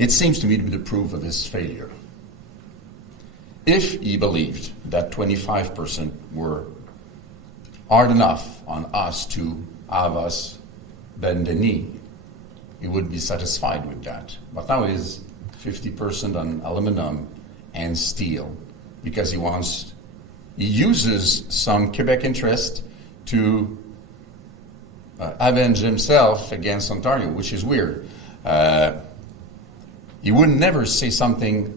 It seems to me to be the proof of his failure. If he believed that 25% were hard enough on us to have us bend the knee, he would be satisfied with that. But now he's 50% on aluminum and steel because he uses some Quebec interest to avenge himself against Ontario, which is weird. He would never say something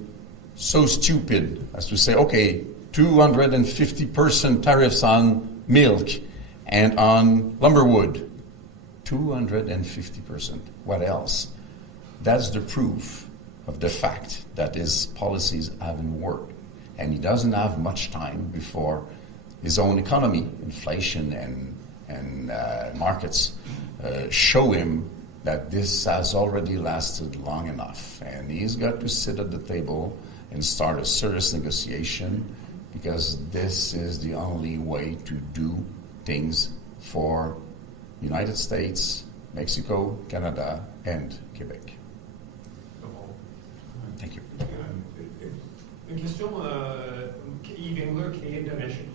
so stupid as to say, okay, 250% tariffs on milk and on lumberwood. 250%. What else? That's the proof of the fact that his policies haven't worked. And he doesn't have much time before his own economy, inflation and markets show him that this has already lasted long enough. And he's got to sit at the table and start a serious negotiation, because this is the only way to do things for United States, Mexico, Canada, and Quebec. Thank you. Une question, Yves-Francois, Canadian Dimension.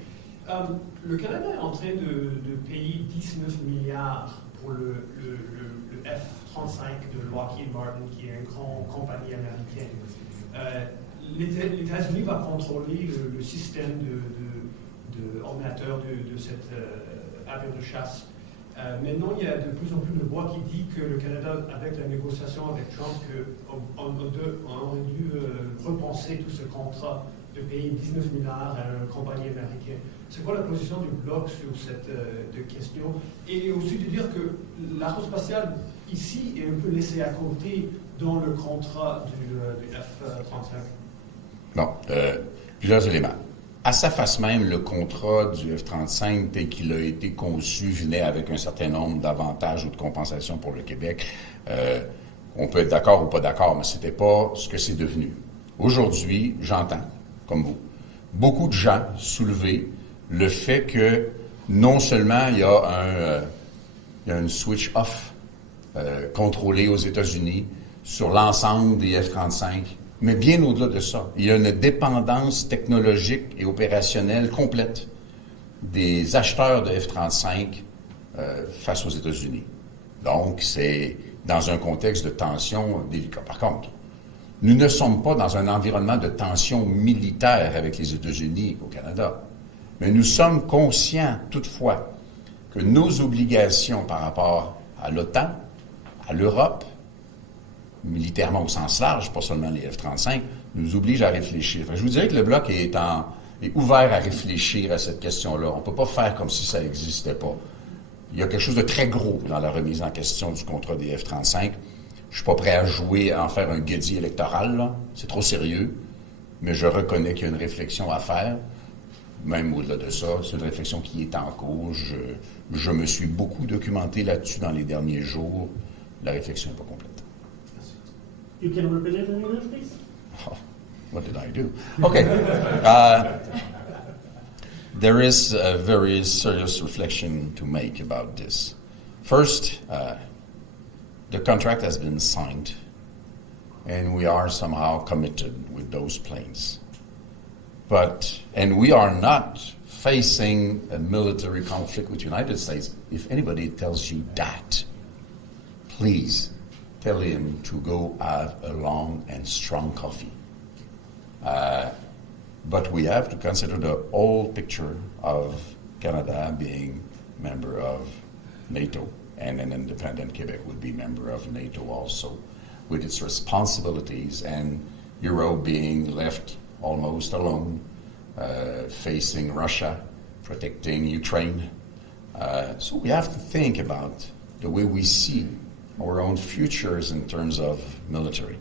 Le Canada est en train de payer 19 milliards pour le F-35 de Lockheed Martin, qui est une grande compagnie américaine. Les États-Unis vont contrôler le système d'ordinateur de cet avion de chasse. Maintenant, il y a de plus en plus de voix qui disent que le Canada, avec la négociation avec Trump, on aurait dû repenser tout ce contrat de payer 19 milliards à une compagnie américaine. C'est quoi la position du Bloc sur cette question? Et aussi de dire que l'aérospatiale ici est un peu laissée à côté dans le contrat du F-35. Bon, plusieurs éléments. À sa face même, le contrat du F-35, tel qu'il a été conçu, venait avec un certain nombre d'avantages ou de compensations pour le Québec. On peut être d'accord ou pas d'accord, mais c'était pas ce que c'est devenu. Aujourd'hui, j'entends, comme vous, beaucoup de gens soulever le fait que non seulement il y a une switch off contrôlée aux États-Unis sur l'ensemble des F-35, mais bien au-delà de ça, il y a une dépendance technologique et opérationnelle complète des acheteurs de F-35 face aux États-Unis. Donc, c'est dans un contexte de tension délicat. Par contre, nous ne sommes pas dans un environnement de tension militaire avec les États-Unis au Canada, mais nous sommes conscients toutefois que nos obligations par rapport à l'OTAN, à l'Europe, militairement au sens large, pas seulement les F-35, nous obligent à réfléchir. Je vous dirais que le Bloc est ouvert à réfléchir à cette question-là. On ne peut pas faire comme si ça n'existait pas. Il y a quelque chose de très gros dans la remise en question du contrat des F-35. Je ne suis pas prêt à jouer, à en faire un guédis électoral, là. C'est trop sérieux, mais je reconnais qu'il y a une réflexion à faire. Même au-delà de ça, c'est une réflexion qui est en cours. Je me suis beaucoup documenté là-dessus dans les derniers jours. La réflexion n'est pas complète. You can repeat it in English, please? Oh, what did I do? Okay. There is a very serious reflection to make about this. First, the contract has been signed, and we are somehow committed with those planes. And we are not facing a military conflict with the United States. If anybody tells you that, please tell him to go have a long and strong coffee. But we have to consider the whole picture of Canada being member of NATO, and an independent Quebec would be member of NATO also, with its responsibilities, and Europe being left almost alone, facing Russia, protecting Ukraine. So we have to think about the way we see our own futures in terms of military.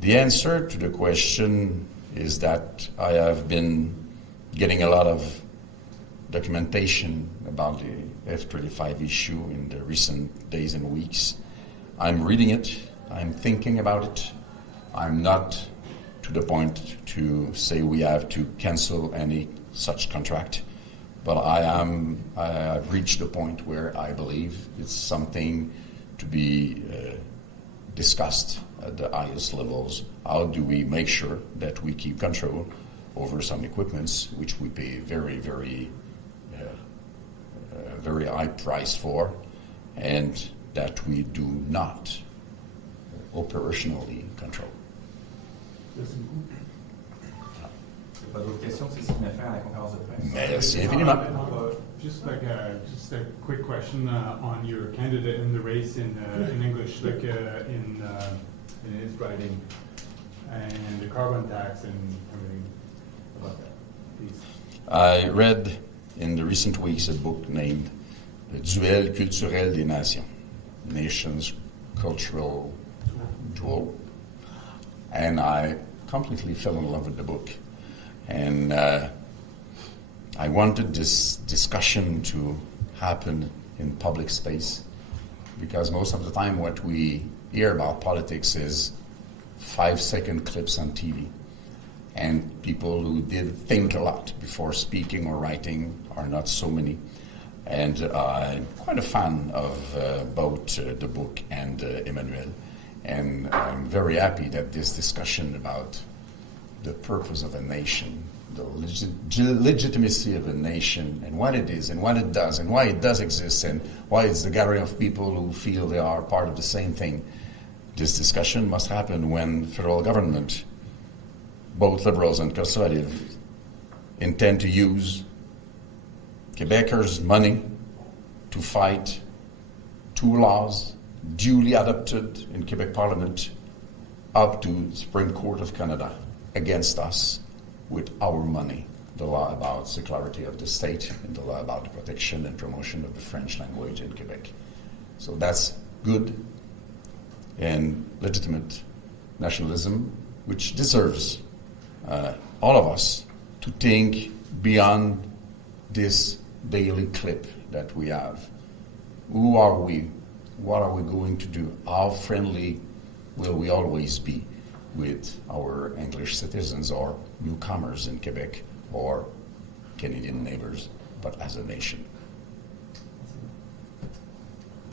The answer to the question is that I have been getting a lot of documentation about the F-35 issue in the recent days and weeks. I'm reading it. I'm thinking about it. I'm not to the point to say we have to cancel any such contract. But I've reached a point where I believe it's something to be discussed at the highest levels. How do we make sure that we keep control over some equipments which we pay very, very, very high price for, and that we do not operationally control. Merci beaucoup. Pas d'autres questions, c'est ce qui m'a fait à la conférence de presse. Merci infiniment. Just a quick question on your candidate in the race in English, in his writing, and the carbon tax and everything about that, please. I read in the recent weeks a book named Le Duel culturel des nations, Nations Cultural Duel, and I completely fell in love with the book. And I wanted this discussion to happen in public space, because most of the time what we hear about politics is 5-second clips on TV. And people who did think a lot before speaking or writing are not so many. And I'm quite a fan of both the book and Emmanuel. And I'm very happy that this discussion about the purpose of a nation, the legitimacy of a nation, and what it is, and what it does, and why it does exist, and why it's the gathering of people who feel they are part of the same thing. This discussion must happen when federal government, both liberals and conservative, intend to use Quebecers' money to fight two laws duly adopted in Quebec Parliament up to the Supreme Court of Canada against us with our money. The law about secularity of the state and the law about the protection and promotion of the French language in Quebec. So that's good and legitimate nationalism, which deserves all of us to think beyond this daily clip that we have. Who are we? What are we going to do? How friendly will we always be with our English citizens or newcomers in Quebec or Canadian neighbors, but as a nation?